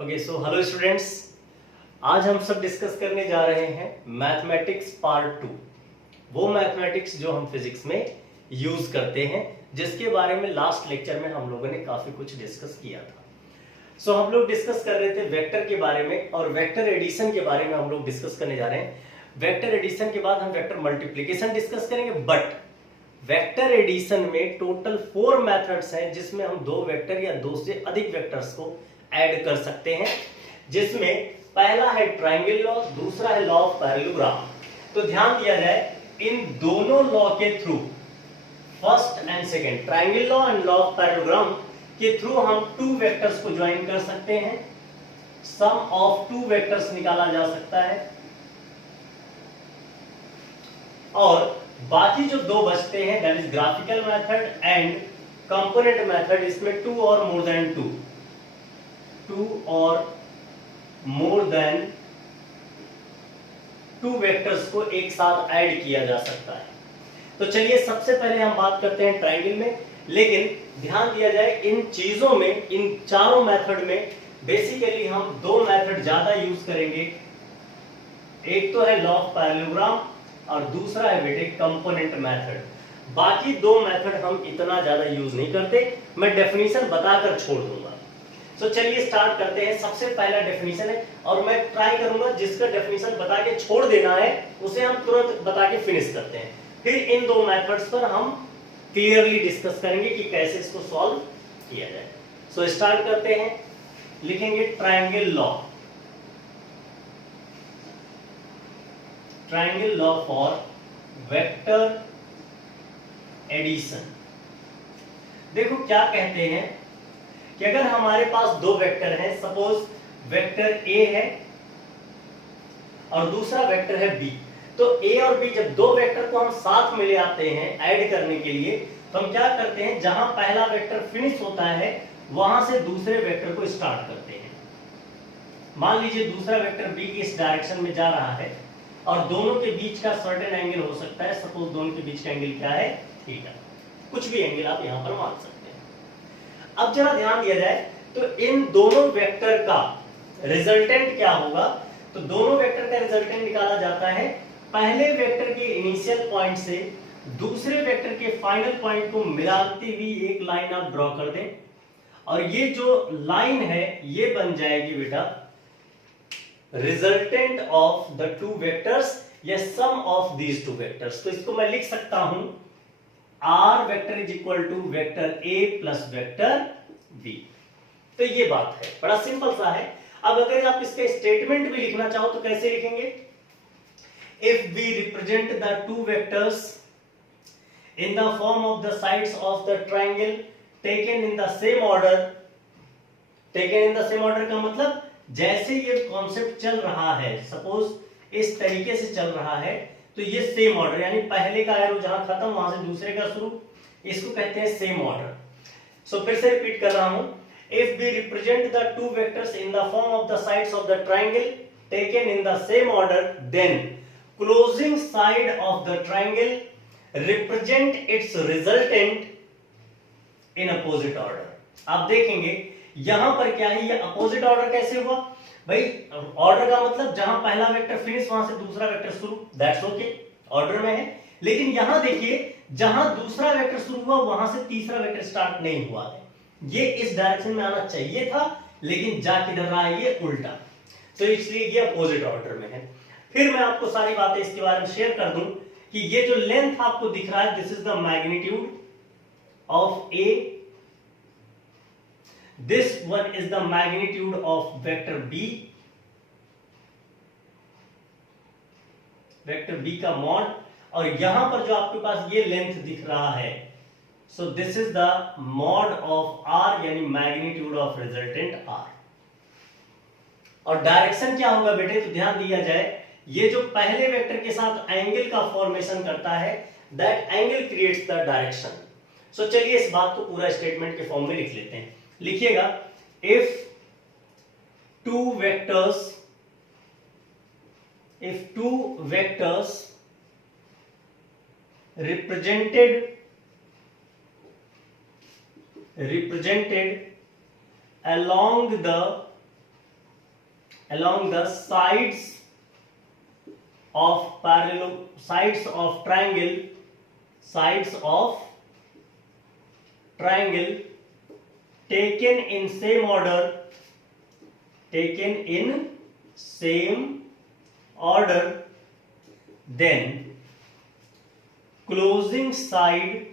Okay so hello students, आज हम सब डिस्कस करने जा रहे हैं मैथमेटिक्स पार्ट 2। वो मैथमेटिक्स जो हम फिजिक्स में यूज करते हैं, जिसके बारे में लास्ट लेक्चर में हम लोगों ने काफी कुछ डिस्कस किया था। सो हम लोग डिस्कस कर रहे थे वेक्टर के बारे में और वेक्टर एडिशन के बारे में हम लोग डिस्कस करने जा रहे हैं। वेक्टर एडिशन के बाद हम वेक्टर मल्टीप्लिकेशन डिस्कस करेंगे, बट वेक्टर एडिशन में टोटल 4 मेथड्स हैं जिसमें हम 2 वेक्टर या 2 से अधिक वेक्टर्स को ऐड कर सकते हैं, जिसमें पहला है ट्रायंगल लॉ, दूसरा है लॉ ऑफ पैरेललोग्राम। तो ध्यान दिया जाए, इन दोनों लॉ के through, first and second, triangle law and law of parallelogram के थ्रू हम 2 वेक्टर्स को ज्वाइन कर सकते हैं। सम ऑफ 2 वेक्टर्स निकाला जा सकता है और बाकी जो 2 बचते हैं, that is graphical method and component method. इसमें 2 और मोर देन 2 वेक्टर्स को एक साथ ऐड किया जा सकता है। तो चलिए सबसे पहले हम बात करते हैं ट्रायंगल में, लेकिन ध्यान दिया जाए इन चीजों में, इन चारों मेथड में बेसिकली हम 2 मेथड ज्यादा यूज करेंगे। एक तो है लॉ ऑफ पैरेललोग्राम और दूसरा है बेटे कंपोनेंट मेथड। बाकी 2 मेथड हम इतना ज्यादा यूज नहीं करते, मैं डेफिनेशन बताकर छोड़ दूंगा। तो चलिए स्टार्ट करते हैं। सबसे पहला डेफिनेशन है और मैं ट्राई करूंगा जिसका डेफिनेशन बता के छोड़ देना है उसे हम तुरंत बता के फिनिश करते हैं। फिर इन 2 मेथड्स पर हम क्लियरली डिस्कस करेंगे कि कैसे इसको सॉल्व किया जाए। सो स्टार्ट करते हैं। लिखेंगे triangle law, triangle law for vector addition. देखो क्या कहते हैं कि अगर हमारे पास 2 वेक्टर हैं, सपोज वेक्टर ए है और दूसरा वेक्टर है बी, तो ए और बी जब 2 वेक्टर को हम साथ में ले आते हैं ऐड करने के लिए, तो हम क्या करते हैं, जहां पहला वेक्टर फिनिश होता है वहां से दूसरे वेक्टर को स्टार्ट करते हैं। मान लीजिए दूसरा वेक्टर बी इस डायरेक्शन में जा रहा है और दोनों के बीच का सर्टेन एंगल हो सकता है। सपोज दोनों के बीच का एंगल क्या है, थीटा। कुछ भी एंगल आप यहां पर मान सकते हैं। अब जरा ध्यान दिया जाए तो इन दोनों वेक्टर का रिजल्टेंट क्या होगा। तो दोनों वेक्टर का रिजल्टेंट निकाला जाता है पहले वेक्टर के इनिशियल पॉइंट से दूसरे वेक्टर के फाइनल पॉइंट को मिलाती हुई एक लाइन आप ड्रॉ कर दें, और ये जो लाइन है ये बन जाएगी बेटा रिजल्टेंट ऑफ द 2 वेक्टर्स या सम ऑफ दीज 2 वेक्टर्स। तो इसको मैं लिख सकता हूं R vector is equal to vector A plus vector B। तो ये बात है, बड़ा सिंपल सा है। अब अगर आप इसका स्टेटमेंट भी लिखना चाहो तो कैसे लिखेंगे, if we represent the 2 vectors in the form of the sides of the triangle taken in the same order. Taken in the same order का मतलब जैसे ये कॉन्सेप्ट चल रहा है, सपोज इस तरीके से चल रहा है, तो ये सेम ऑर्डर, यानी पहले का एरो जहां खत्म वहां से दूसरे का शुरू, इसको कहते हैं सेम ऑर्डर। सो फिर से रिपीट कर रहा हूं, if we represent the 2 vectors in the form of the sides of the triangle taken in the same order, then closing side of the triangle represent its resultant in opposite order. आप देखेंगे यहां पर क्या है, ये opposite order कैसे हुआ भाई। ऑर्डर का मतलब जहां पहला वेक्टर फिनिश वहां से दूसरा वेक्टर शुरू, दैट्स ओके, ऑर्डर में है। लेकिन यहां देखिए जहां दूसरा वेक्टर शुरू हुआ वहां से तीसरा वेक्टर स्टार्ट नहीं हुआ है। ये इस डायरेक्शन में आना चाहिए था लेकिन जा किधर रहा है, ये उल्टा। तो इसलिए ये अपोजिट ऑर्डर में है। फिर मैं आपको सारी बातें इसके बारे में शेयर कर दूं कि ये जो लेंथ आपको दिख रहा है, this is the magnitude of A, this one is the magnitude of vector b, vector b का मॉड, और यहां पर जो आपके पास ये लेंथ दिख रहा है, so this is the mod of r, यानी मैग्नीट्यूड ऑफ रिजल्टेंट r। और डायरेक्शन क्या होगा बेटे, तो ध्यान दिया जाए, ये जो पहले वेक्टर के साथ एंगल का फॉर्मेशन करता है, that angle creates the direction. So चलिए इस बात को पूरा स्टेटमेंट के फॉर्म में लिख लेते हैं। लिखिएगा, if 2 vectors represented along the along the sides of parallel sides of triangle taken in same order, then closing side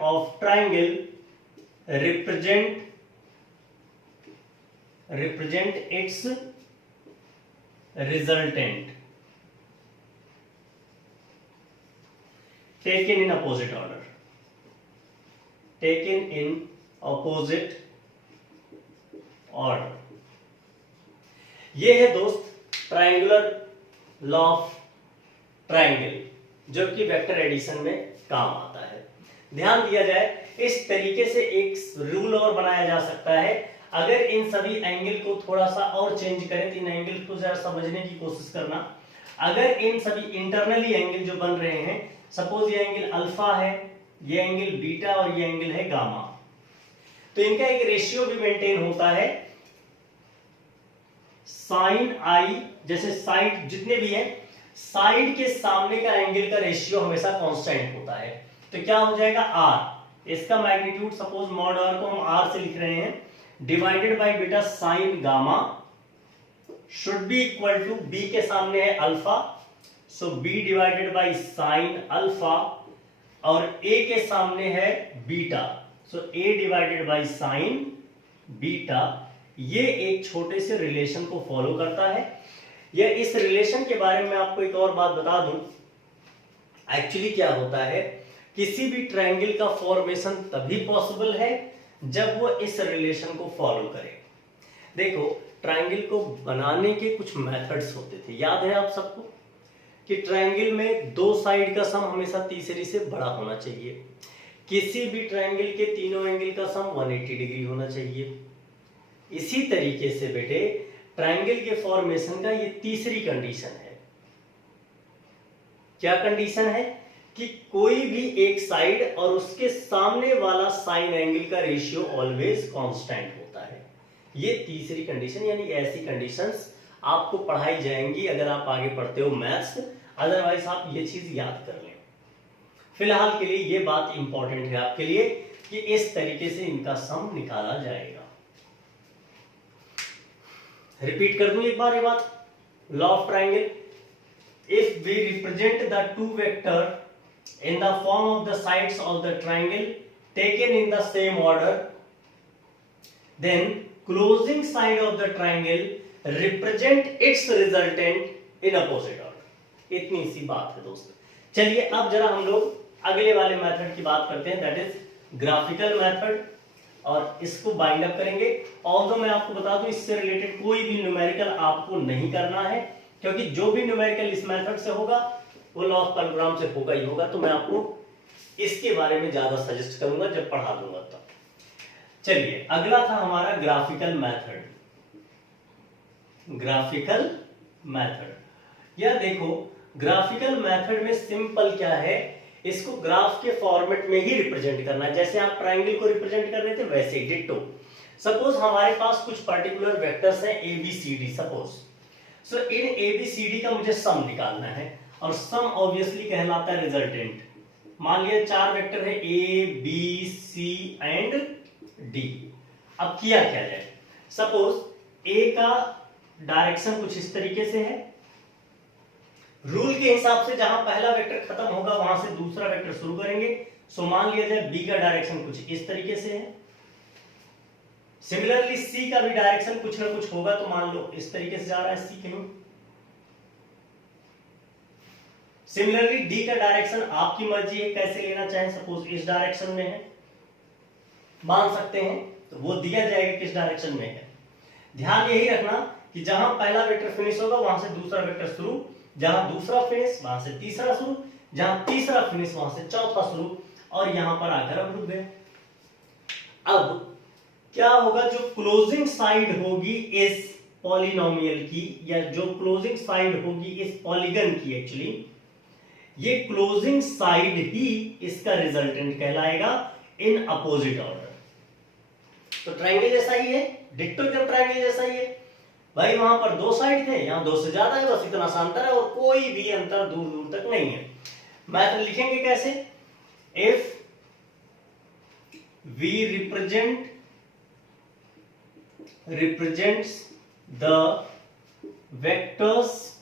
of triangle represent its resultant taken in opposite order, ये है दोस्त triangular law of triangle, जो कि vector addition में काम आता है। ध्यान दिया जाए, इस तरीके से एक रूल और बनाया जा सकता है। अगर इन सभी एंगल को थोड़ा सा और चेंज करें, तो इन एंगल को जरा समझने की कोशिश करना। अगर इन सभी इंटरनली एंगल जो बन रहे हैं, सपोज ये एंगल अल्फा है, ये एंगल बीटा और ये एंगल है गामा, तो इनका एक रेशियो भी मेंटेन होता है। साइन आई, जैसे साइड जितने भी हैं, साइड के सामने का एंगल का रेशियो हमेशा कांस्टेंट होता है। तो क्या हो जाएगा, आर, इसका मैग्नीट्यूड सपोज मॉड आर को हम आर से लिख रहे हैं, divided by beta sine gamma should be equal to, B के सामने है alpha, so B divided by sine alpha, और ए के सामने है beta, so A divided by sine beta. ये एक छोटे से रिलेशन को फॉलो करता है। या इस रिलेशन के बारे में आपको एक और बात बता दूं, एक्चुअली क्या होता है, किसी भी ट्रायंगल का फॉर्मेशन तभी पॉसिबल है जब वो इस रिलेशन को फॉलो करे। देखो, ट्रायंगल को बनाने के कुछ मेथड्स होते थे, याद है आप सबको, कि ट्रायंगल में दो साइड का सम हमेशा तीसरी से बड़ा होना चाहिए। किसी भी ट्रायंगल के तीनों एंगल का सम 180 डिग्री होना चाहिए। इसी तरीके से बेटे, ट्रायंगल के फॉर्मेशन का ये तीसरी कंडीशन है। क्या कंडीशन है, कि कोई भी एक साइड और उसके सामने वाला साइन एंगल का रेशियो ऑलवेज कांस्टेंट होता है। ये तीसरी कंडीशन, यानी ऐसी कंडीशंस आपको पढ़ाई जाएंगी अगर आप आगे पढ़ते हो मैथ्स, अदरवाइज आप ये चीज याद कर लें। फिलहाल के लिए ये बात इंपॉर्टेंट है आपके लिए कि इस तरीके से इनका सम निकाला जाएगा। रिपीट कर दूं एक बार ये बात, law of triangle, if we represent the two vector in the form of the sides of the triangle taken in the same order, then closing side of the triangle represent its resultant in opposite order। इतनी सी बात है दोस्तों। चलिए अब जरा हम लोग अगले वाले मेथड की बात करते हैं, दैट इज ग्राफिकल मेथड, और इसको बाइंड अप करेंगे। ऑल्दो मैं आपको बता दूं, इससे रिलेटेड कोई भी न्यूमेरिकल आपको नहीं करना है, क्योंकि जो भी न्यूमेरिकल इस मेथड से होगा वो लॉ ऑफ पैरेललोग्राम से होगा ही होगा। तो मैं आपको इसके बारे में ज्यादा सजेस्ट करूंगा जब पढ़ा दूंगा तब। चलिए, अगला था हमारा ग्राफिकल मेथड। ग्राफिकल मेथड, या देखो, ग्राफिकल मेथड में सिंपल क्या है, इसको ग्राफ के फॉर्मेट में ही रिप्रेजेंट करना है। जैसे आप ट्रायंगल को रिप्रेजेंट कर रहे थे वैसे ही डिट्टो। सपोज हमारे पास कुछ पर्टिकुलर वेक्टर्स हैं A B C D, suppose, so in A B C D का मुझे सम निकालना है, और सम ऑब्वियसली कहलाता है रिजल्टेंट। मान लिया 4 वेक्टर है A B C and D. अब किया क्या जाए, सपोज ए का डायरेक्शन कुछ इस तरीके से है, रूल के हिसाब से जहां पहला वेक्टर खत्म होगा वहां से दूसरा वेक्टर शुरू करेंगे। सो मान लिया जाए बी का डायरेक्शन कुछ इस तरीके से है, सिमिलरली सी का भी डायरेक्शन कुछ ना कुछ होगा, तो मान लो इस तरीके से जा रहा है सी कहीं। सिमिलरली डी का डायरेक्शन आपकी मर्जी है कैसे लेना चाहे, सपोज इस डायरेक्शन में है, मान सकते हैं, तो वो दिया जाएगा किस डायरेक्शन में है। ध्यान यही रखना कि जहां पहला वेक्टर फिनिश होगा वहां से दूसरा वेक्टर शुरू, जहां दूसरा फिनिश वहां से तीसरा शुरू, जहां तीसरा फिनिश वहां से चौथा शुरू, और यहां पर आकर अब रुक गए। अब क्या होगा, जो क्लोजिंग साइड होगी इस पॉलिनोमियल की, या जो क्लोजिंग साइड होगी इस पॉलीगन की, एक्चुअली ये क्लोजिंग साइड ही इसका रिजल्टेंट कहलाएगा इन अपोजिट ऑर्डर। तो ट्रायंगल जैसा ही है, डिट्टो एकदम ट्रायंगल जैसा ही है भाई। वहां पर दो साइड थे, यहाँ दो से ज्यादा है, बस इतना सा अंतर है और कोई भी अंतर दूर दूर तक नहीं है। मैथड लिखेंगे कैसे? If we represents the vectors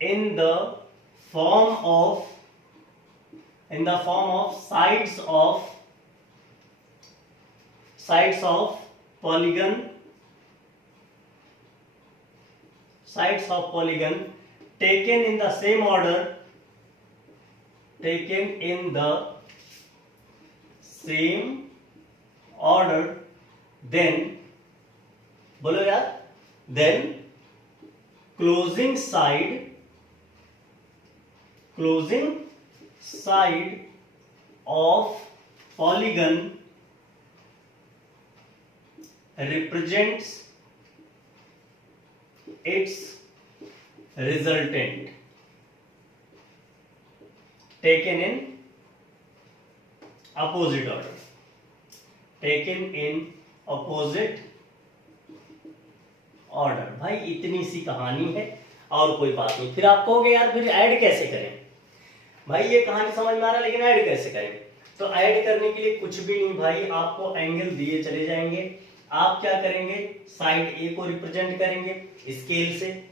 in the form of sides of polygon taken in the same order, then बोलो यार, then closing side of polygon represents its resultant taken in opposite order, भाई इतनी सी कहानी है और कोई बात नहीं। फिर आप कहोगे यार फिर ऐड कैसे करें? भाई ये कहानी समझ में आ रहा है, लेकिन ऐड कैसे करें? तो ऐड करने के लिए कुछ भी नहीं भाई, आपको एंगल दिए चले जाएंगे। आप क्या करेंगे? साइड ए को रिप्रेजेंट करेंगे स्केल से,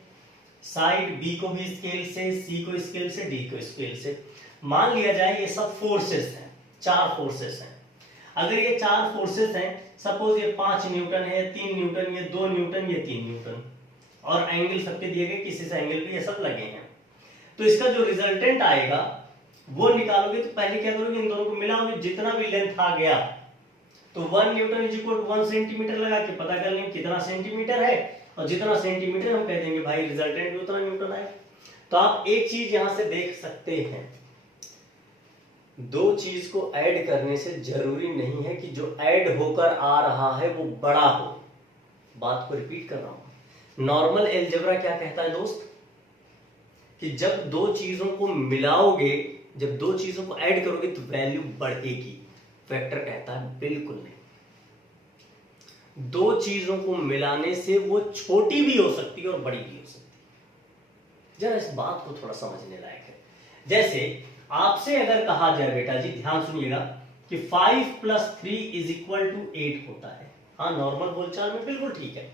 साइड बी को भी स्केल से, सी को स्केल से, डी को स्केल से। मान लिया जाए ये सब फोर्सेस हैं, 4 फोर्सेस हैं। अगर ये 4 फोर्सेस हैं, सपोज ये 5 न्यूटन है, 3 न्यूटन, ये 2 न्यूटन, ये 3 न्यूटन, और एंगल सबके दिए गए, किसी से एंगल भी ये सब लगे हैं। तो इसका जो रिजल्टेंट आएगा वो निकालोगे तो पहले क्या करोगे? इन दोनों को मिलाओगे, जितना भी लेंथ आ गया तो 1 newton is equal to 1 centimetre लगा के पता कर लेंगे कितना सेंटीमीटर है, और जितना सेंटीमीटर हम कह देंगे भाई रिजल्टेंट भी उतना न्यूटन आएगा। तो आप एक चीज यहां से देख सकते हैं, दो चीज को ऐड करने से जरूरी नहीं है कि जो ऐड होकर आ रहा है वो बड़ा हो। बात को रिपीट कर रहा हूं, नॉर्मल अलजेब्रा क्या कहता है दोस्त, कि जब दो चीजों को मिलाओगे, जब दो चीजों को ऐड करोगे तो वैल्यू बढ़ेगी। वेक्टर कहता है बिल्कुल नहीं, दो चीजों को मिलाने से वो छोटी भी हो सकती है और बड़ी भी हो सकती है। जरा इस बात को थोड़ा समझने लायक है। जैसे आपसे अगर कहा जाए बेटा जी, ध्यान सुनिएगा, कि 5 + 3 = 8 होता है। हाँ, नॉर्मल बोलचाल में बिल्कुल ठीक है,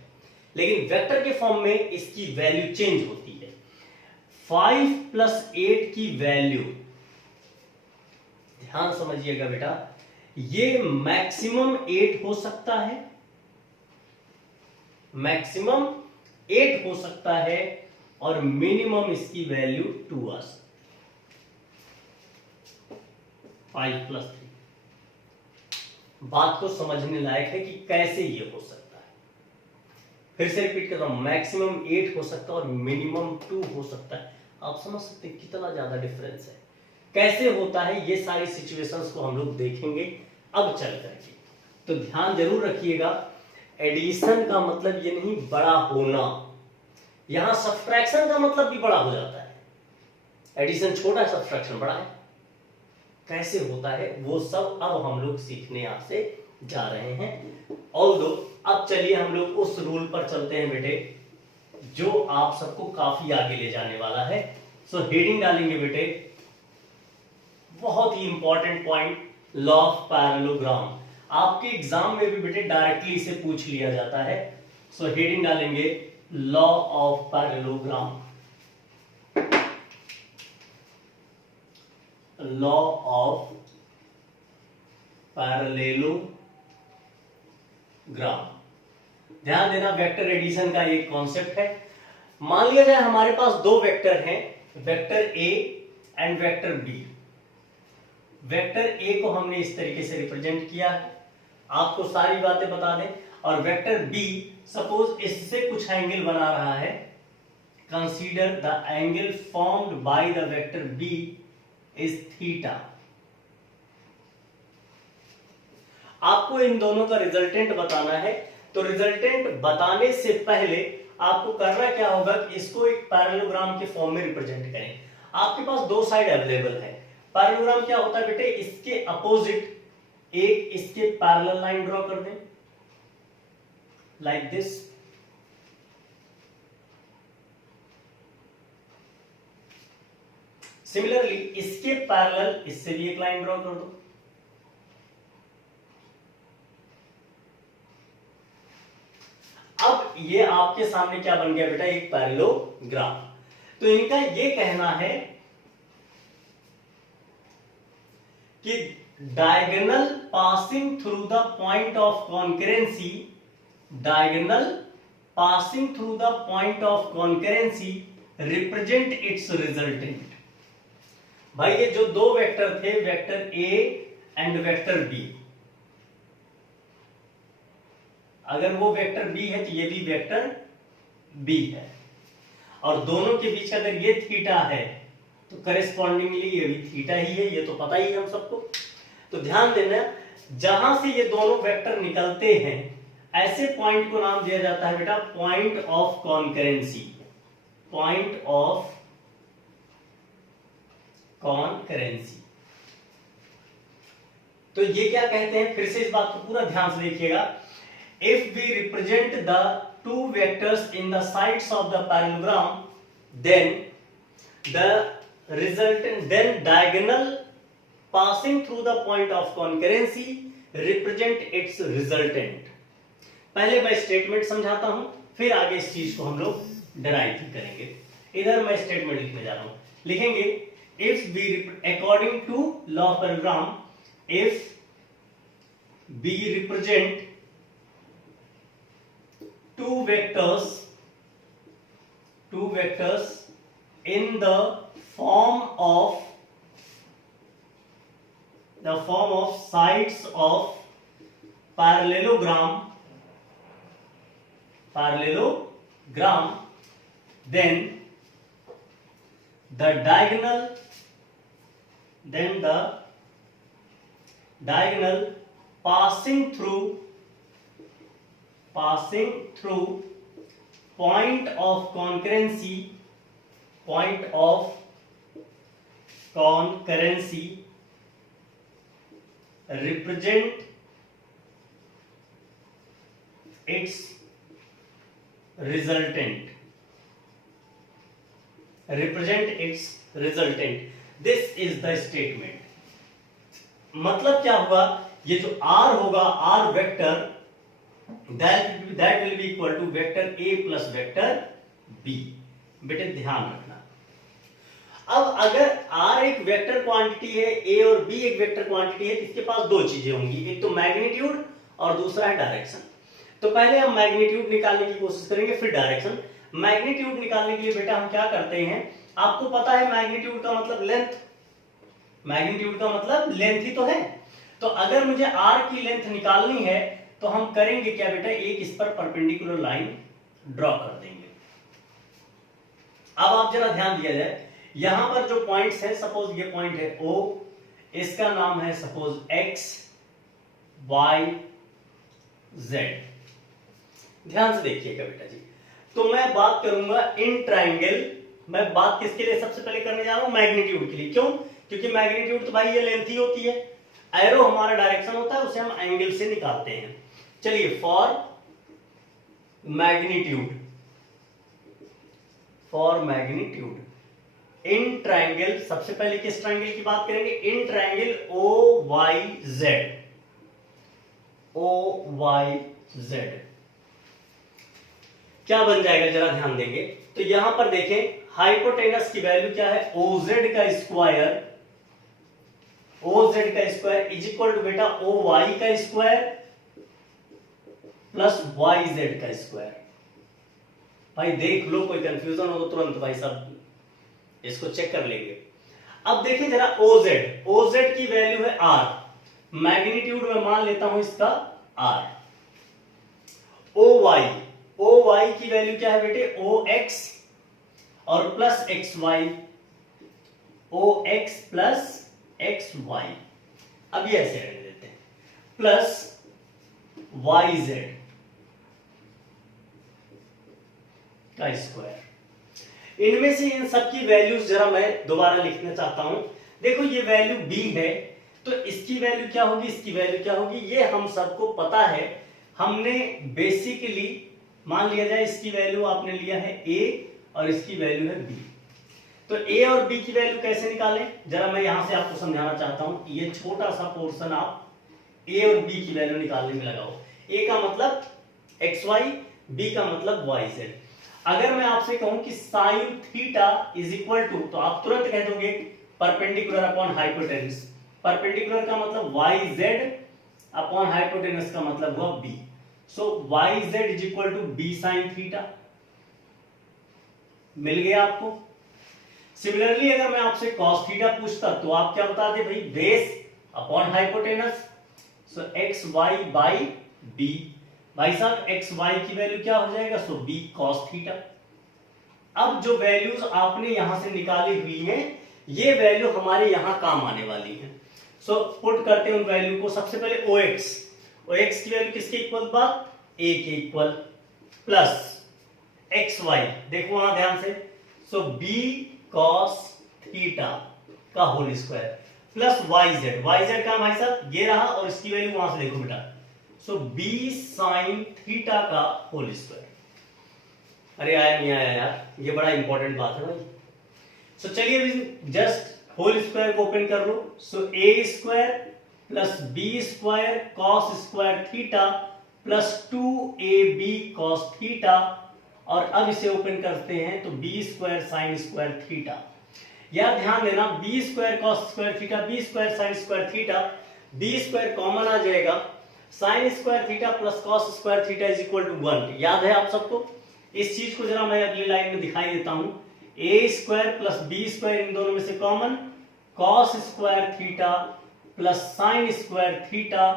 लेकिन वेक्टर के फॉर्म में इसकी वैल्यू चेंज होती है। 5 + 8 की वैल्यू, ध्यान समझिएगा बेटा, ये मैक्सिमम 8 हो सकता है, मैक्सिमम 8 हो सकता है, और मिनिमम इसकी वैल्यू 2 आ सकती है। 5 + 3 बात को समझने लायक है कि कैसे ये हो सकता है। फिर से रिपीट कर रहा हूं, मैक्सिमम 8 हो सकता है और मिनिमम 2 हो सकता है। आप समझ सकते हैं कितना ज्यादा डिफरेंस है। कैसे होता है ये सारी सिचुएशंस को हम लोग देखेंगे अब चल करके। तो ध्यान जरूर रखिएगा, एडिशन का मतलब ये नहीं बड़ा होना, यहां सब्ट्रैक्शन का मतलब भी बड़ा हो जाता है। एडिशन छोटा है, सब्ट्रैक्शन बड़ा है। कैसे होता है वो सब अब हम लोग सीखने आपसे जा रहे हैं। ऑल्दो अब चलिए हम लोग उस रूल पर चलते हैं बेटे, जो आप सबको काफी आगे ले जाने वाला है। सो हेडिंग डालेंगे बेटे, बहुत ही important point, law of parallelogram. आपके एग्जाम में भी बेटे डायरेक्टली इसे पूछ लिया जाता है। सो हेडिंग डालेंगे law of parallelogram, law of parallelogram. ध्यान देना, वेक्टर एडिशन का एक कॉन्सेप्ट है। मान लिया जाए हमारे पास दो वेक्टर हैं, vector A and vector B. Vector A को हमने इस तरीके से रिप्रेजेंट किया है, आपको सारी बातें बता दें। और वेक्टर बी, सपोज इससे कुछ एंगल बना रहा है, consider the angle formed by the vector B is theta. आपको इन दोनों का रिजल्टेंट बताना है। तो रिजल्टेंट बताने से पहले आपको करना क्या होगा कि इसको एक पैरेललोग्राम के फॉर्म में रिप्रेजेंट करें। आपके पास दो साइड अवेलेबल है। पैरेललोग्राम क्या होता है बेटे, इसके अपोजिट एक इसके पैरेलल लाइन ड्रॉ कर दें लाइक दिस। सिमिलरली इसके पैरेलल इससे भी एक लाइन ड्रॉ कर दो। अब ये आपके सामने क्या बन गया बेटा, एक पैरेललोग्राम। तो इनका ये कहना है कि diagonal passing through the point of concurrency, diagonal passing through the point of concurrency represent its resultant. भाई ये जो दो वेक्टर थे, vector A and vector B, अगर वो वेक्टर बी है तो ये भी वेक्टर बी है, और दोनों के बीच अगर ये थीटा है तो करेस्पॉन्डिंगली ये भी थीटा ही है, ये तो पता ही है हम सबको। तो ध्यान देना, जहां से ये दोनों वेक्टर निकलते हैं ऐसे पॉइंट को नाम दिया जाता है बेटा point of concurrency, point of concurrency. तो ये क्या कहते हैं, फिर से इस बात को पूरा ध्यान से देखिएगा। If we represent the two vectors in the sides of the parallelogram, then the resultant, then diagonal passing through the point of concurrency represent its resultant। पहले मैं स्टेटमेंट समझाता हूं, फिर आगे इस चीज को हम लोग डिराइव करेंगे। इधर मैं स्टेटमेंट लिखने जा रहा हूं, लिखेंगे if be according to law of parallelogram, if be represent two vectors in the form of sides of parallelogram, then the diagonal passing through point of concurrency represent its resultant, this is the statement। मतलब क्या होगा, ये जो r होगा, r vector, that will be equal to vector a plus vector b। बेटे ध्यान रखना, अब अगर r एक वेक्टर क्वांटिटी है, a और b एक वेक्टर क्वांटिटी है, तो इसके पास दो चीजें होंगी, एक तो मैग्नीट्यूड और दूसरा है डायरेक्शन। तो पहले हम मैग्नीट्यूड निकालने की कोशिश करेंगे, फिर डायरेक्शन। मैग्नीट्यूड निकालने के लिए बेटा हम क्या करते हैं, आपको पता है मैग्नीट्यूड का मतलब लेंथ, मैग्नीट्यूड का मतलब लेंथ ही तो है। तो अगर मुझे r की लेंथ निकालनी है तो हम करेंगे क्या बेटा, एक इस पर परपेंडिकुलर लाइन ड्रॉ कर देंगे। अब आप जरा ध्यान दिया जाए, यहां पर जो पॉइंट्स हैं, सपोज ये पॉइंट है O, इसका नाम है सपोज X, Y, Z। ध्यान से देखिएगा बेटा जी। तो मैं बात करूंगा इन ट्राइंगल, मैं बात किसके लिए सबसे पहले करने जा रहा हूं, मैग्नीट्यूड के लिए। क्यों, क्योंकि मैग्नीट्यूड तो भाई ये लेंथ ही होती है, एरो हमारा डायरेक्शन होता है, उसे हम एंगल से निकालते हैं। चलिए, फॉर मैग्नीट्यूड इन ट्राइंगल, सबसे पहले किस ट्राइंगल की बात करेंगे, इन ट्राइंगल OYZ। क्या बन जाएगा जरा ध्यान देंगे, तो यहां पर देखें हाइपोटेनस की वैल्यू क्या है, OZ का स्क्वायर इज इक्वल टू बेटा OY का स्क्वायर प्लस YZ का स्क्वायर। भाई देख लो, कोई कंफ्यूजन हो तो तुरंत भाई सब इसको चेक कर लेंगे। अब देखिए जरा OZ की वैल्यू है R, मैग्नीट्यूड में मान लेता हूं इसका R। OY की वैल्यू क्या है बेटे, OX और plus XY, OX plus XY। अब ये ऐसे रहने देते हैं, प्लस YZ का स्क्वायर। इनमें से इन सब की वैल्यूज जरा मैं दोबारा लिखना चाहता हूं। देखो ये वैल्यू B है, तो इसकी वैल्यू क्या होगी, इसकी वैल्यू क्या होगी, ये हम सबको पता है। हमने बेसिकली मान लिया जाए इसकी वैल्यू आपने लिया है a और इसकी वैल्यू है b। तो a और b की वैल्यू कैसे निकालें, जरा मैं यहां से आपको समझाना चाहता हूं। ये छोटा सा पोर्शन आप a और b की वैल्यू निकालने में लगाओ। a का मतलब xy, b का मतलब yz। अगर मैं आपसे कहूं कि sine theta is equal to, तो आप तुरंत कह दोगे परपेंडिकुलर अपॉन हाइपोटेनस। परपेंडिकुलर का मतलब yz अपॉन हाइपोटेनस का मतलब हुआ b। So yz is equal to b sine theta. मिल गया आपको। सिमिलरली अगर मैं आपसे cos थीटा पूछता तो आप क्या बताते भाई, base upon hypotenuse. So xy by b। भाई साहब xy की वैल्यू क्या हो जाएगा, सो b cos थीटा। अब जो वैल्यूज आपने यहां से निकाली हुई हैं, ये वैल्यू हमारे यहां काम आने वाली है। सो पुट करते हैं उन वैल्यू को। सबसे पहले ox की वैल्यू किसके इक्वल बा, a के इक्वल, प्लस xy, देखो वहां ध्यान से, सो b cos थीटा का होल स्क्वायर, प्लस yz का भाई साहब ये रहा, और इसकी वैल्यू वहां से देखो बेटा, सो b sin थीटा का होल स्क्वायर। अरे आया नहीं आया यार, ये बड़ा इंपॉर्टेंट बात है भाई। सो चलिए अभी जस्ट होल स्क्वायर को ओपन कर लो। So a square plus b square cos square theta plus 2ab cos theta, और अब इसे ओपन करते हैं तो b square sine square theta. यार ध्यान देना, b square cos square theta, b square sine square theta, b square common आ जाएगा, sine square theta plus cos square theta is equal to 1। याद है आप सबको। इस चीज को जरा मैं अगली लाइन में दिखाई देता हूं। a square plus b square, इन दोनों में से common, cos square theta plus sine square theta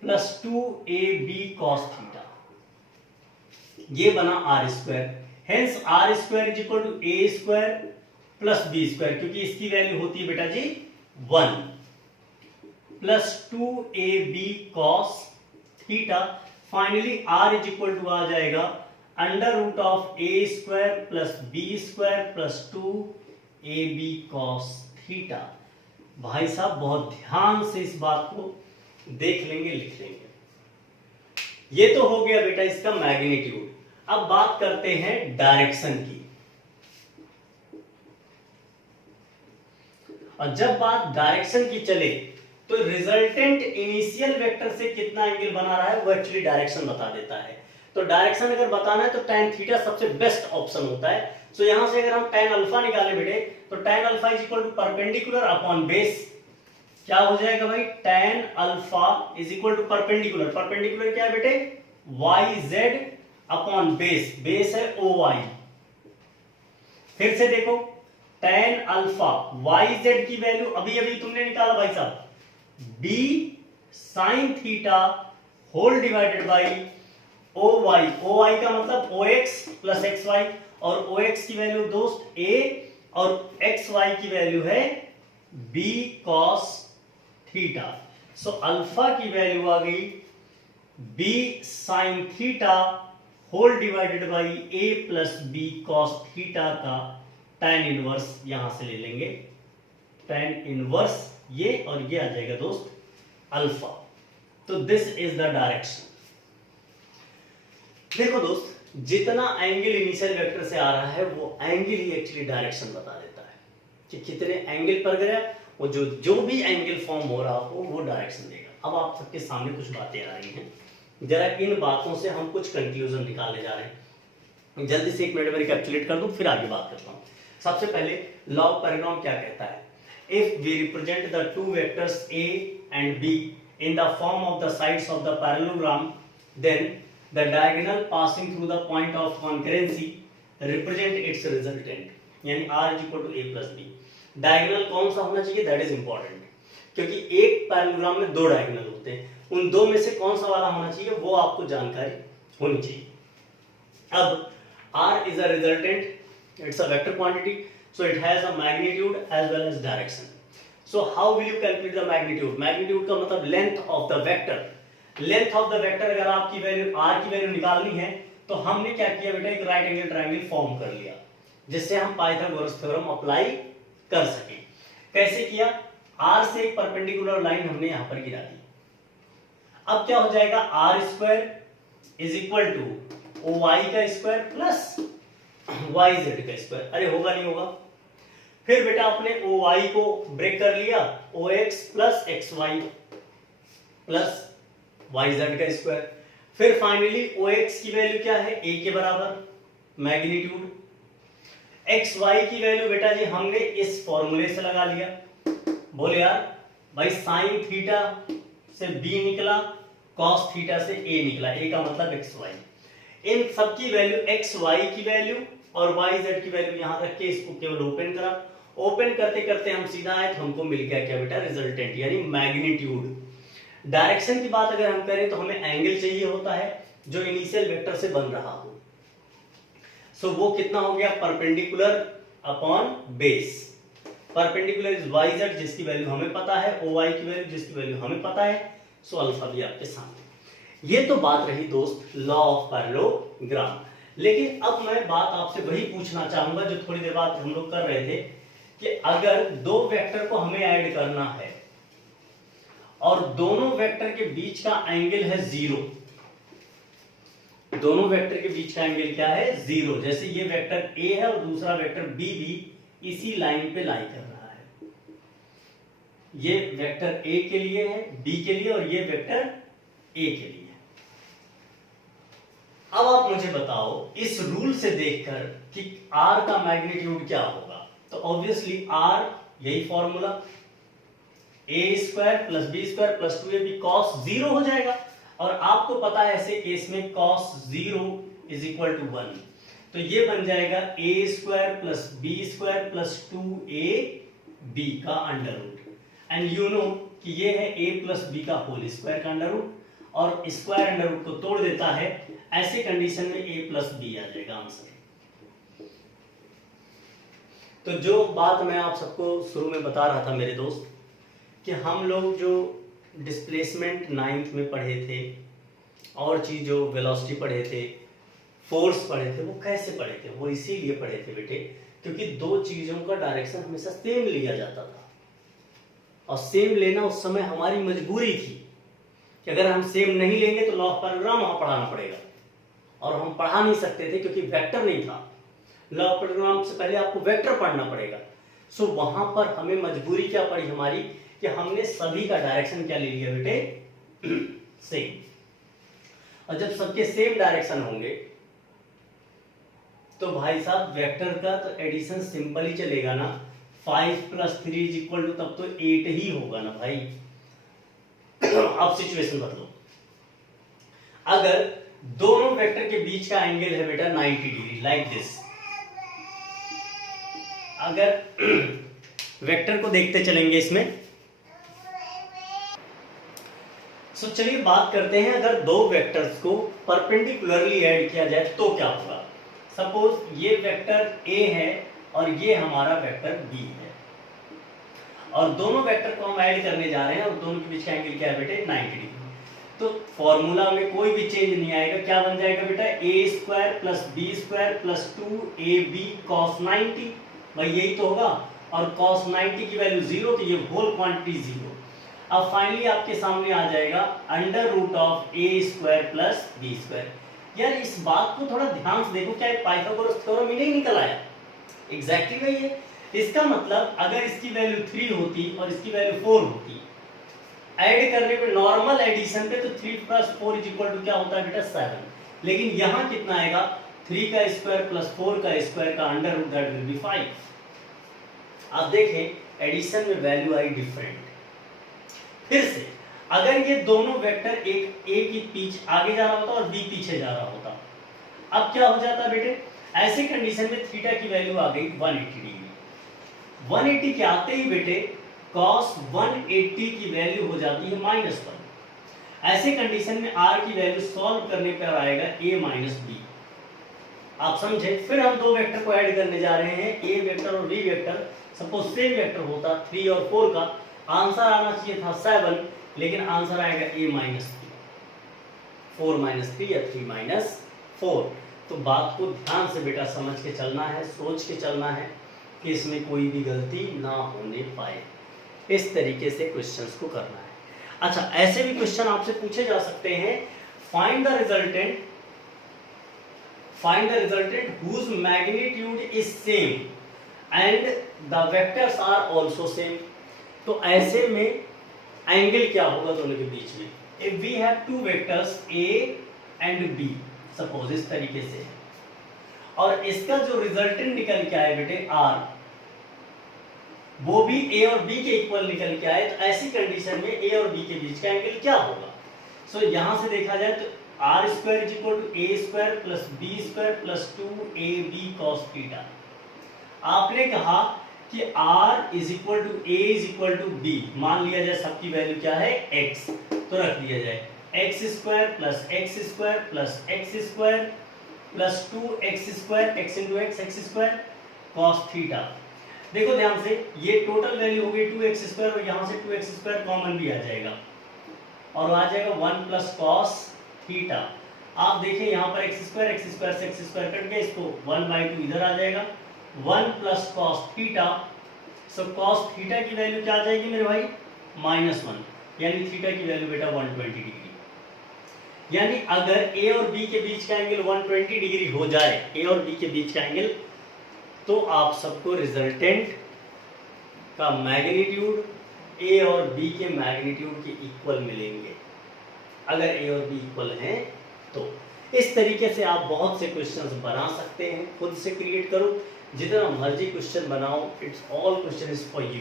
plus 2ab cos theta, ये बना R square. Hence R square is equal to a square plus b square, क्योंकि इसकी वैल्यू होती है बेटा जी 1, plus 2ab cos theta. Finally r is equal to आ जाएगा under root of a square plus b square plus 2ab cos theta. भाई साहब बहुत ध्यान से इस बात को देख लेंगे, लिख लेंगे। ये तो हो गया बेटा इसका मैग्नीट्यूड। अब बात करते हैं डायरेक्शन की। और जब बात डायरेक्शन की चले तो रिजल्टेंट इनिशियल वेक्टर से कितना एंगल बना रहा है वो एक्चुअली डायरेक्शन बता देता है। तो डायरेक्शन अगर बताना है तो tan थीटा सबसे बेस्ट ऑप्शन होता है। सो यहां से अगर हम tan अल्फा निकाले बेटे तो tan alpha is equal to perpendicular upon base. क्या हो जाएगा भाई, tan alpha is equal to perpendicular, perpendicular क्या है बेटे, yz अपॉन बेस, बेस है oy। फिर से देखो tan अल्फा yz की वैल्यू अभी अभी तुमने निकाला भाई साहब, b sin theta whole divided by oy, oy का मतलब ox प्लस xy, और ox की वैल्यू दोस्त a और xy की वैल्यू है b cos theta. So alpha की वैल्यू आ गई b sin theta whole divided by a plus b cos theta का tan इनवर्स यहां से ले लेंगे, tan इनवर्स ये, और ये आ जाएगा दोस्त अल्फा। तो दिस इज द डायरेक्शन। देखो दोस्त, जितना एंगल इनिशियल वेक्टर से आ रहा है वो एंगल ही एक्चुअली डायरेक्शन बता देता है कि कितने एंगल पर गया, वो जो भी एंगल फॉर्म हो रहा हो वो डायरेक्शन देगा। अब आप सबके सामने कुछ बातें आ रही हैं, जरा इन बातों से हम कुछ कंक्लूजन निकालने जा रहे हैं। जल्दी से 1 मिनट में रिकैपिचुलेट कर दूं, फिर आगे बात करता हूं। सबसे पहले लॉ ऑफ पैरेललोग्राम क्या कहता है, if we represent the two vectors a and b in the form of the sides of the parallelogram, then the diagonal passing through the point of concurrency represent its resultant, यानी r is equal to a plus b। Diagonal कौन सा होना चाहिए, that is important, क्योंकि एक parallelogram में 2 diagonal होते हैं, उन 2 में से कौन सा वाला होना चाहिए वो आपको जानकारी होनी चाहिए। अब r is a resultant, it's a vector quantity, so it has a magnitude as well as direction. So how will you calculate the magnitude? Magnitude का मतलब length of the vector। Length of the vector अगर आपकी value r की value निकालनी है तो हमने क्या किया बेटा, एक राइट एंगल ट्रायंगल फॉर्म कर लिया जिससे हम पाइथागोरस थ्योरम अप्लाई कर सके। कैसे किया, आर से एक परपेंडिकुलर लाइन हमने यहां पर गिरा दी। अब क्या हो जाएगा, R square is equal to O Y का स्क्वायर प्लस वाई जेड का स्क्वायर। अरे होगा नहीं होगा। फिर बेटा आपने ओ वाई को ब्रेक कर लिया, O X plus X Y plus Y Z का स्क्वायर। फिर फाइनली ओ एक्स की वैल्यू क्या है, ए के बराबर मैग्नीट्यूड। एक्स वाई की वैल्यू बेटा जी हमने इस फॉर्मूले से लगा लिया। बोले यार भाई साइन थीटा से बी निकला, कॉस थीटा से ए निकला, ए का मतलब एक्स वाई। इन सब की वैल्यू एक्स वाई की वैल्यू और वाई जेड की वैल्यू यहां रख के इसको केवल ओपन करा। ओपन करते करते हम सीधा आए तो हमको मिल गया क्या बेटा, रिजल्टेंट यानी मैग्नीट्यूड। डायरेक्शन की बात अगर हम करें तो हमें एंगल चाहिए होता है जो इनिशियल वेक्टर से बन रहा हो। सो वो कितना हो गया, perpendicular upon base. Perpendicular is Y Z जिसकी वैल्यू हमें पता है, ओ वाई की वैल्यू जिसकी वैल्यू हमें पता है। सो अल्फा भी आपके सामने। ये तो बात रही दोस्त लॉ ऑफ पैरेललोग्राम। लेकिन अब मैं बात आपसे वही पूछना चाहूंगा जो थोड़ी देर बाद हम लोग कर रहे थे कि अगर दो वेक्टर को हमें ऐड करना है और दोनों वेक्टर के बीच का एंगल है जीरो, दोनों वेक्टर के बीच का एंगल क्या है, जीरो। जैसे ये वेक्टर ए है और दूसरा वेक्टर बी भी इसी लाइन पे लाई कर रहा है। ये वेक्टर ए के लिए है, बी के लिए, और ये वेक्टर ए के लिए है। अब आप मुझे बताओ इस रूल से देखकर कि आर का मैग्नीट्यूड क्या होगा। तो ऑब्वियसली आर यही formula, A square plus B square plus 2ab cos zero हो जाएगा। और आपको पता है ऐसे केस में cos zero is equal to 1, तो ये बन जाएगा A square plus B square plus 2ab का under root. And you know कि ये है a प्लस बी का होल स्क्वायर का अंडर रूट, और स्क्वायर अंडर रूट को तोड़ देता है। ऐसे कंडीशन में a प्लस बी आ जाएगा आंसर। तो जो बात मैं आप सबको शुरू में बता रहा था मेरे दोस्त कि हम लोग जो डिस्प्लेसमेंट 9th में पढ़े थे और चीज जो वेलोसिटी पढ़े थे, फोर्स पढ़े थे, वो कैसे पढ़े थे, वो इसीलिए पढ़े थे बेटे क्योंकि दो चीजों का डायरेक्शन हमेशा सेम लिया जाता था। और सेम लेना उस समय हमारी मजबूरी थी कि अगर हम सेम नहीं लेंगे तो लॉ ऑफ पैरेललोग्राम वहां पढ़ाना पड़ेगा, और हम पढ़ा नहीं सकते थे क्योंकि वेक्टर नहीं था। लॉ ऑफ पैरेललोग्राम से पहले आपको वेक्टर पढ़ना पड़ेगा। सो वहां पर हमें मजबूरी क्या पड़ी हमारी कि हमने सभी का डायरेक्शन क्या ले लिया बेटे, सेम। और जब सबके सेम डायरेक्शन होंगे तो भाई साहब वेक्टर का तो एडिशन सिंपल ही चलेगा ना। 5 + 3 इज इक्वल टू तब तो 8 ही होगा ना भाई। अब सिचुएशन बदलो, अगर दोनों वेक्टर के बीच का एंगल है बेटा 90 डिग्री लाइक दिस। अगर वेक्टर को देखते चलेंगे इसमें, सो चलिए बात करते हैं अगर दो वेक्टर्स को परपेंडिकुलरली ऐड किया जाए तो क्या होगा। सपोज ये वेक्टर ए है और ये हमारा वेक्टर बी है, और दोनों वेक्टर को हम ऐड करने जा रहे हैं और दोनों के बीच का एंगल क्या है बेटे, 90 डिग्री। तो फॉर्मूला में कोई भी चेंज नहीं आएगा। क्या बन जाएगा बेटा, A square plus B square plus 2ab cos 90। भाई यही तो होगा, और cos 90 की वैल्यू 0, तो ये होल क्वांटिटी 0। अब फाइनली आपके सामने आ जाएगा under root of A square plus B square. यार इस बात को थोड़ा ध्यान से देखो, क्या पाइथागोरस थ्योरम ही नहीं निकल आया? एग्जैक्टली वही है। इसका मतलब अगर इसकी वैल्यू 3 होती और इसकी वैल्यू 4 होती, ऐड करने पे नॉर्मल एडिशन पे तो 3 + 4 = क्या होता है बेटा, 7। लेकिन यहां कितना आएगा, 3 का स्क्वायर प्लस 4 का स्क्वायर का under root, that will be 5। आप देखें एडिशन में वैल्यू आई डिफरेंट। फिर से अगर ये दोनों वेक्टर एक ए की पीछ आगे जा रहा होता और बी पीछे जा रहा होता, अब क्या हो जाता बेटे, ऐसे कंडीशन में थीटा की वैल्यू आ गई 180 डिग्री। 180 के आते ही बेटे cos 180 की वैल्यू हो जाती है -1। ऐसे कंडीशन में r की वैल्यू सॉल्व करने पर आएगा a - b। आप समझे? फिर हम दो वेक्टर को ऐड करने जा रहे हैं, a वेक्टर और b vector. Suppose same vector होता 3 और 4 का, आंसर आना चाहिए था 7, लेकिन आंसर आएगा a - 3, 4 - 3 या 3 - 4। तो बात को ध्यान से बेटा समझ के चलना है, सोच के चलना है कि इसमें कोई भी गलती ना होने पाए। इस तरीके से क्वेश्चंस को करना है। अच्छा, ऐसे भी क्वेश्चन आपसे पूछे जा सकते हैं, find the resultant whose magnitude is same and the vectors are also same. तो ऐसे में एंगल क्या होगा दोनों के बीच में? If we have two vectors a and b, suppose इस तरीके से, और इसका जो रिजल्टेंट निकल के आए बेटे r, वो भी a और b के इक्वल निकल के आए, तो ऐसी कंडीशन में a और b के बीच का एंगल क्या होगा? सो यहां से देखा जाए तो r square is equal to a square plus b square plus 2ab cos theta. आपने कहा कि r is equal to a is equal to b, मान लिया जाए सबकी वैल्यू क्या है x, तो रख दिया जाए x square plus x square plus x square plus 2x square x into x square cos theta. देखो ध्यान से, ये टोटल वैल्यू हो गई 2x स्क्वायर और यहाँ से 2x स्क्वायर कॉमन भी आ जाएगा और आ जाएगा 1 प्लस cos थीटा। आप देखें यहाँ पर x स्क्वायर से x स्क्वायर कट गया, इसको 1/2 इधर आ जाएगा, 1 प्लस cos थीटा। सो cos थीटा की वैल्यू क्या आ जाएगी मेरे भाई? -1, यानी थीटा की वैल्यू बेटा 120 डिग्री। यानी अगर a और b के बीच का एंगल 120 डिग्री हो जाए, a और b के बीच का एंगल, तो आप सबको रिजल्टेंट का मैग्नीट्यूड a और b के मैग्नीट्यूड के इक्वल मिलेंगे, अगर a और b इक्वल हैं तो। इस तरीके से आप बहुत से क्वेश्चंस बना सकते हैं, खुद से क्रिएट करो, जितना मर्जी क्वेश्चन बनाओ, it's all question is for you.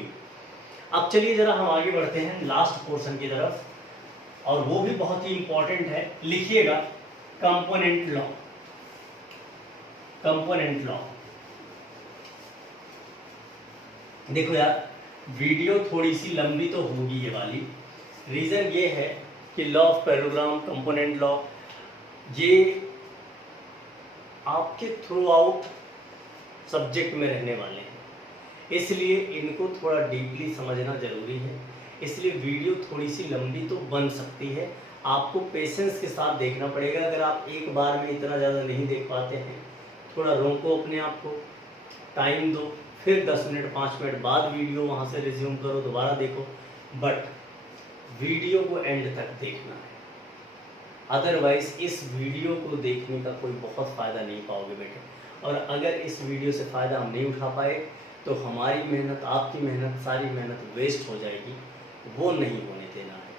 अब चलिए जरा हम आगे बढ़ते हैं लास्ट पोर्शन की तरफ, और वो भी बहुत ही इंपॉर्टेंट है, लिखिएगा कंपोनेंट लॉ। कंपोनेंट लॉ, देखो यार वीडियो थोड़ी सी लंबी तो होगी ये वाली, रीजन ये है कि law of parallelogram, component law, ये आपके थ्रू आउट सब्जेक्ट में रहने वाले हैं, इसलिए इनको थोड़ा डीपली समझना जरूरी है। इसलिए वीडियो थोड़ी सी लंबी तो बन सकती है, आपको पेशेंस के साथ देखना पड़ेगा। अगर आप एक बार में इतना ज़्यादा नहीं देख पाते हैं, थोड़ा रोको अपने आप को, टाइम दो, फिर 10 मिनट 5 मिनट बाद वीडियो वहाँ से रिज्यूम करो, दोबारा देखो, बट वीडियो को एंड तक देखना है। अदरवाइज इस वीडियो को देखने का कोई बहुत फ़ायदा नहीं पाओगे बेटे, और अगर इस वीडियो से फ़ायदा हम नहीं उठा पाए तो हमारी मेहनत, आपकी मेहनत, सारी मेहनत वेस्ट हो जाएगी, वो नहीं होने देना है,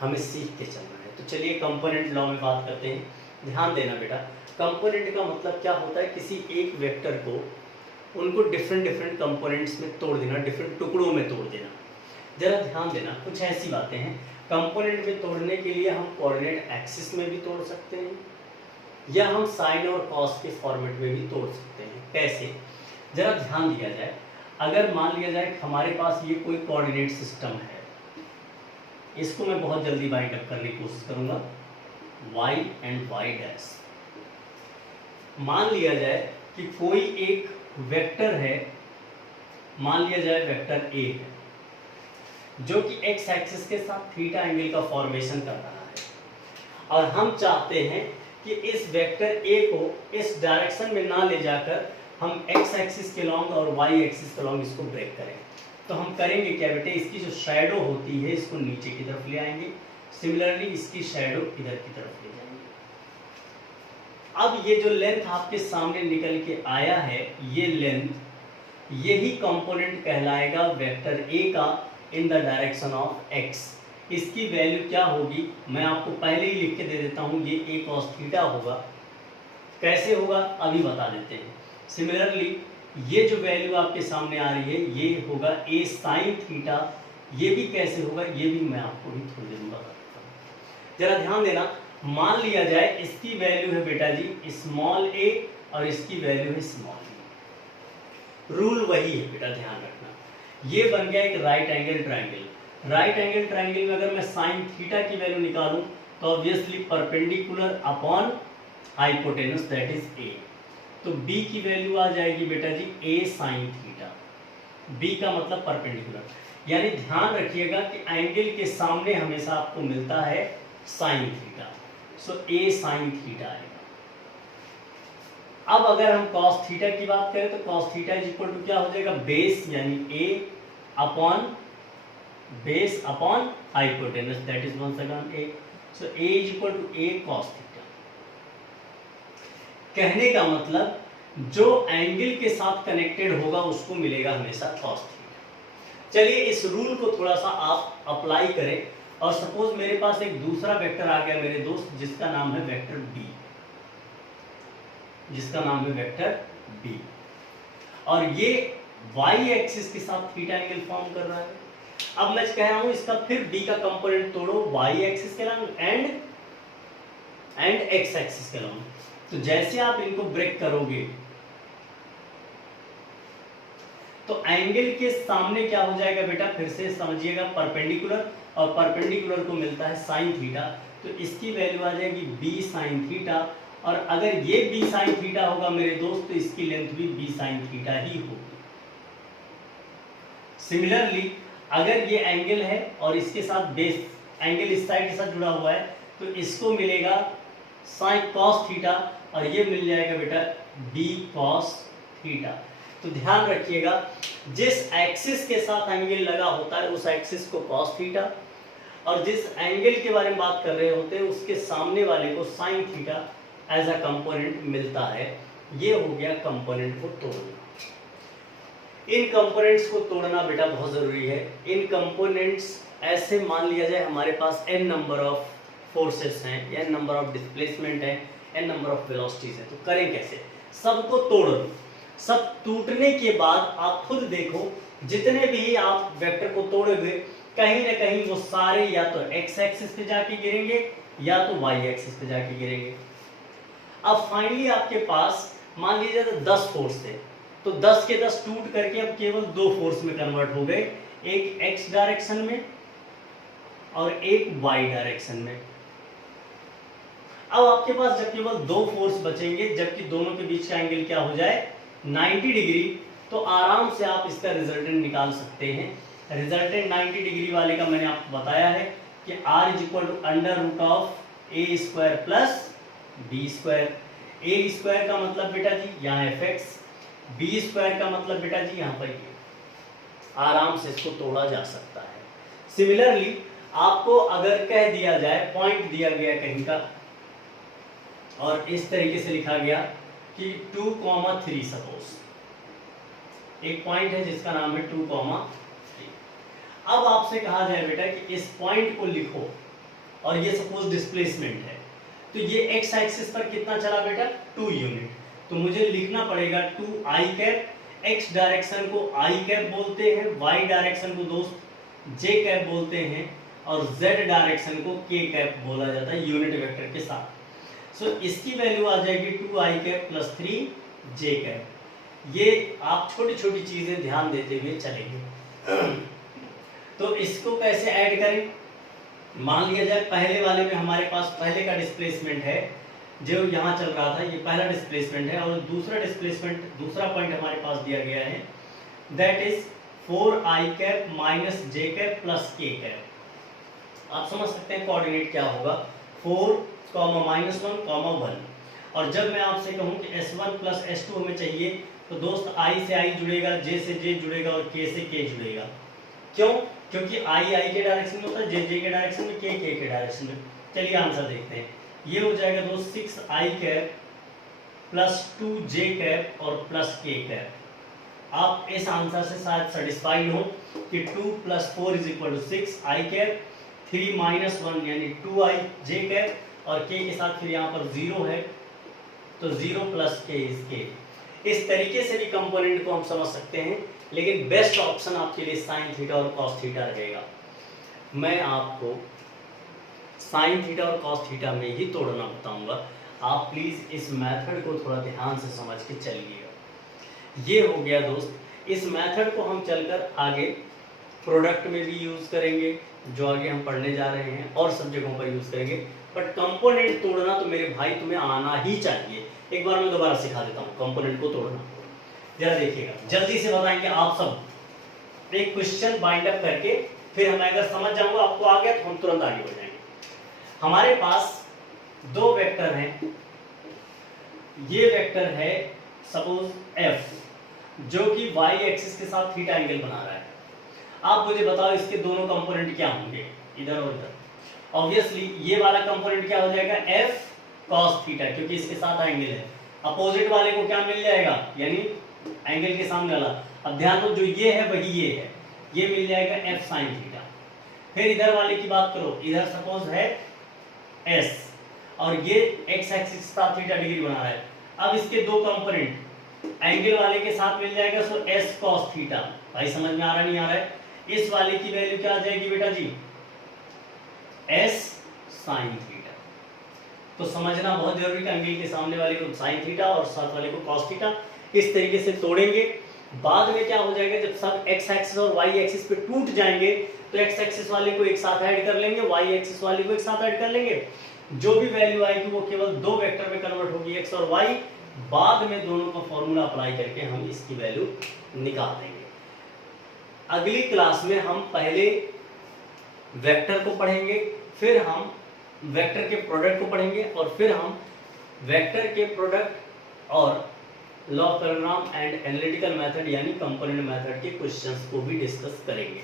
हमें सीख के चलना है। तो चलिए कंपोनेंट लॉ में बात करते हैं। ध्यान देना बेटा, कंपोनेंट का मतलब क्या होता है? किसी एक वेक्टर को, उनको डिफरेंट डिफरेंट कंपोनेंट्स में तोड़ देना, डिफरेंट टुकड़ों में तोड़ देना। जरा ध्यान देना, कुछ ऐसी बातें हैं, कंपोनेंट में तोड़ने के लिए हम कोऑर्डिनेट एक्सिस में भी तोड़ सकते हैं, या हम साइन और कॉस के फॉर्मेट में भी तोड़ सकते हैं। कैसे? जरा ध्यान दिया जाए, अगर मान लिया जाए हमारे पास ये कोई कोऑर्डिनेट सिस्टम है, इसको मैं बहुत जल्दी बाइंड अप करने की कोशिश करूंगा, y एंड y डैश। मान लिया जाए कि कोई एक वेक्टर है, मान लिया जाए वेक्टर a है, जो कि x एक्सिस के साथ थीटा एंगल का फॉर्मेशन कर रहा है, और हम चाहते हैं कि इस वेक्टर a को इस डायरेक्शन में ना ले जाकर हम x एक्सिस के लॉन्ग और y एक्सिस के लॉन्ग इसको ब्रेक करें। तो हम करेंगे क्या बेटे, इसकी जो शैडो होती है इसको नीचे की तरफ ले आएंगे, सिमिलरली इसकी शैडो इधर की तरफ ले जाएंगे। अब ये जो लेंथ आपके सामने निकल के आया है, ये लेंथ, यही कंपोनेंट कहलाएगा वेक्टर a का in the direction of x। इसकी वैल्यू क्या होगी मैं आपको पहले ही लिख के दे देता हूँ, ये a cos थीटा होगा। कैसे होगा अभी बता देते हैं। सिमिलरली ये जो वैल्यू आपके सामने आ रही है ये होगा a sin थीटा, ये भी कैसे होगा ये भी मैं आपको भी थोड़ी देर में बताता हूँ। जरा ध्यान देना, मान लिया जाए इसकी वैल्यू है बेटा जी स्मॉल a और इसकी वैल्यू है स्मॉल b। रूल वही है बेटा, ध्यान रखना। ये बन गया एक right angle triangle. Right angle triangle में अगर मैं साइन थीटा की वैल्यू निकालूं तो obviously perpendicular upon hypotenuse that is a, तो b की वैल्यू आ जाएगी बेटा जी a sin थीटा। b का मतलब परपेंडिकुलर, यानी ध्यान रखिएगा कि एंगल के सामने हमेशा आपको मिलता है sin theta, so a sin theta आएगा। अब अगर हम cos थीटा की बात करें तो cos theta is equal to क्या हो जाएगा, बेस यानी a upon base upon hypotenuse, that is once again a. So a is equal to a cos theta. कहने का मतलब जो एंगल के साथ कनेक्टेड होगा उसको मिलेगा हमेशा cos थीटा। चलिए इस रूल को थोड़ा सा आप अप्लाई करें, और सपोज मेरे पास एक दूसरा वेक्टर आ गया मेरे दोस्त, जिसका नाम है वेक्टर b, जिसका नाम है वेक्टर b, और ये y एक्सिस के साथ थीटा एंगल फॉर्म कर रहा है। अब मैं कह रहा हूं इसका फिर b का कंपोनेंट तोड़ो y एक्सिस के लॉन्ग एंड x एक्सिस के लॉन्ग। तो जैसे आप इनको ब्रेक करोगे तो एंगल के सामने क्या हो जाएगा बेटा, फिर से समझिएगा, परपेंडिकुलर, और परपेंडिकुलर को मिलता है साइन थीटा, तो इसकी वैल्यू आ जाएगी b साइन थीटा, और अगर ये b साइन थीटा होगा मेरे दोस्त तो इसकी लेंथ भी b साइन थीटा ही होगी। सिमिलरली अगर ये एंगल है और इसके साथ बेस एंगल इस साइड के साथ जुड़ा हुआ है तो इसको मिलेगा साइन कॉस थीटा, और ये मिल जाएगा बेटा b कॉस थीटा। तो ध्यान रखिएगा जिस एक्सिस के साथ एंगल लगा होता है उस एक्सिस को कॉस थीटा, और जिस एंगल के बारे में बात कर रहे होते हैं उसके सामने वाले को sine theta as a component मिलता है। ये हो गया कंपोनेंट को तोड़ना। इन कंपोनेंट्स को तोड़ना बेटा बहुत जरूरी है। इन कंपोनेंट्स ऐसे मान लिया जाए हमारे पास n नंबर ऑफ फोर्सेस हैं, n नंबर ऑफ डिस्प्लेसमेंट है, n नंबर ऑफ वेलोसिटीज है। तो करें कैसे? सबको तोड़ दो। सब टूटने के बाद आप खुद देखो जितने भी आप वेक्टर को तोड़ोगे कहीं ना कहीं वो सारे या तो x एक्सिस पे जाके गिरेंगे या तो y एक्सिस पे जाके गिरेंगे। अब फाइनली आपके पास मान लीजिए 10 फोर्स थे, तो 10 के 10 टूट करके अब केवल 2 फोर्स में कन्वर्ट हो गए, एक x डायरेक्शन में और एक y डायरेक्शन में। अब आपके पास जब केवल 2 फोर्स बचेंगे जबकि दोनों के बीच का एंगल क्या हो जाए 90 डिग्री, तो आराम से आप इसका रिजल्टेंट निकाल सकते हैं। रिजल्टेंट 90 डिग्री वाले का मैंने आपको बताया है कि r is equal to under root of A square plus B square. A square का मतलब बेटा जी यहाँ fx, बी स्क्वायर का मतलब बेटा जी यहाँ पर ये। आराम से इसको तोड़ा जा सकता है। सिमिलरली आपको अगर कह दिया जाए पॉइंट दिया गया कहीं का और इस तरीके से लिखा गया कि 2,3 सपोज एक पॉइंट है जिसका नाम है 2,3। अब आपसे कहा जाए बेटा कि इस पॉइंट को लिखो और ये सपोज डिस्प्लेसमेंट है, तो ये x एक्सिस पर कितना चला बेटा 2 यूनिट, तो मुझे लिखना पड़ेगा 2i कैप। x डायरेक्शन को i कैप बोलते हैं, y डायरेक्शन को दोस्त j कैप बोलते हैं, और z डायरेक्शन को k कैप बोला जाता है यूनिट वेक्टर के साथ। सो इसकी वैल्यू आ जाएगी 2i cap plus 3j cap. ये आप छोटी छोटी चीजें ध्यान देते हुए चलेंगे। तो इसको कैसे ऐड करें? मान लिया जाए पहले वाले में हमारे पास पहले का डिस्प्लेसमेंट है जो यहाँ चल रहा था, ये पहला डिस्प्लेसमेंट है, और दूसरा डिस्प्लेसमेंट दूसरा पॉइंट हमारे पास दिया गया है that is 4i cap minus j cap plus k cap. आप समझ सकते हैं कोऑर्डिनेट क्या होगा 4, -1, 1। और जब मैं आपसे कहूं कि S1 प्लस S2 हमें चाहिए तो दोस्त I से I जुड़ेगा, J से J जुड़ेगा और K से K जुड़ेगा। क्यों? क्योंकि I के डायरेक्शन में होता है, J के डायरेक्शन में, K के डायरेक्शन में। चलिए आंसर देखते हैं। ये हो जाएगा दोस्त 6i cap plus 2j cap और प्लस k कैप। आप इस आंसर से शायद सेटिस्फाइड हो कि 2 + 4 = 6i कैप, 3 - 1 यानी 2i j कैप, और k के साथ फिर यहाँ पर 0 है तो 0 + k is k। इस तरीके से भी कंपोनेंट को हम समझ सकते हैं, लेकिन बेस्ट ऑप्शन आपके लिए साइन थीटा और कॉस थीटा रहेगा। मैं आपको साइन थीटा और कॉस थीटा में ही तोड़ना बताऊंगा। आप प्लीज इस मेथड को थोड़ा ध्यान से समझ के चलिएगा। ये हो गया दोस्त। इस मेथड को हम चलकर आगे प्रोडक्ट में भी यूज करेंगे, जो आगे हम पढ़ने जा रहे हैं, और सब जगहों पर यूज करेंगे। बट कंपोनेंट तोड़ना तो मेरे भाई तुम्हें आना ही चाहिए। एक बार मैं दोबारा सिखा देता हूँ कंपोनेंट को तोड़ना। जरा देखिएगा, जल्दी से बताएंगे आप सब। एक क्वेश्चन बाइंड अप करके फिर मैं अगर समझ जाऊंगा आपको आ गया तो हम तुरंत आगे बढ़ जाएंगे। हमारे पास 2 वेक्टर हैं। ये वेक्टर है सपोज f जो कि y एक्सिस के साथ थीटा एंगल बना रहा है। आप मुझे बताओ इसके दोनों कंपोनेंट क्या होंगे, इधर और इधर। ऑब्वियसली ये वाला कंपोनेंट क्या हो जाएगा, एफ कॉस थीटा, क्योंकि इसके साथ एंगल है। अपोजिट वाले को क्या मिल जाएगा, यानी एंगल के सामने वाला। अब ध्यान दो, जो ये है वही ये है, ये मिल जाएगा एफ साइन थीटा। फिर इधर वाले की बात करो, इधर सपोज है एस और ये एक्स एक्सिस के साथ थीटा डिग्री बना रहा है। अब इसके दो कंपोनेंट एंगल वाले के साथ मिल जाएगा, सो एस कॉस थीटा। भाई समझ में आ रहा नहीं आ रहा है? इस वाले की वैल्यू क्या आ जाएगी बेटा जी, एस साइन थीटा। तो समझना बहुत जरूरी है, एंगल के सामने वाले को साइन थीटा और साथ वाले को कॉस थीटा। इस तरीके से तोड़ेंगे। बाद में क्या हो जाएगा, जब सब एक्स एक्सिस और वाई एक्सिस पे टूट जाएंगे तो एक्स एक्सिस वाले को एक साथ ऐड कर लेंगे, वाई एक्सिस वाले को एक साथ ऐड कर लेंगे। जो भी वैल्यू आएगी वो केवल दो वेक्टर में कन्वर्ट होगी, एक्स और वाई। बाद में दोनों का फॉर्मूला अप्लाई करके हम इसकी वैल्यू निकाल देंगे। अगली क्लास में हम पहले वेक्टर को पढ़ेंगे, फिर हम वेक्टर के प्रोडक्ट को पढ़ेंगे और फिर हम वेक्टर के प्रोडक्ट और law of parallelogram and analytical method यानी कंपोनेंट मेथड के क्वेश्चंस को भी डिस्कस करेंगे।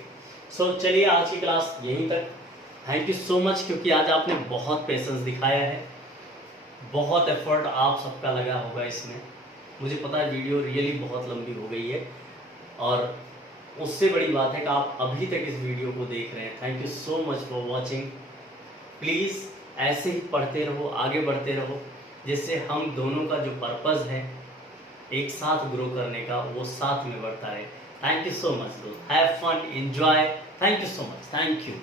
सो चलिए आज की क्लास यहीं तक। थैंक यू सो मच, क्योंकि आज आपने बहुत पेशेंस दिखाया है, बहुत एफर्ट आप सबका लगा होगा इसमें। मुझे पता है वीडियो रियली बहुत लंबी हो गई है और उससे बड़ी बात है कि आप अभी तक इस वीडियो को देख रहे हैं। Thank you so much for watching. Please ऐसे ही पढ़ते रहो, आगे बढ़ते रहो, जिससे हम दोनों का जो पर्पज़ है एक साथ ग्रो करने का वो साथ में बढ़ता है। थैंक यू सो मच दोस्त, have fun, enjoy. Thank you so much, thank you.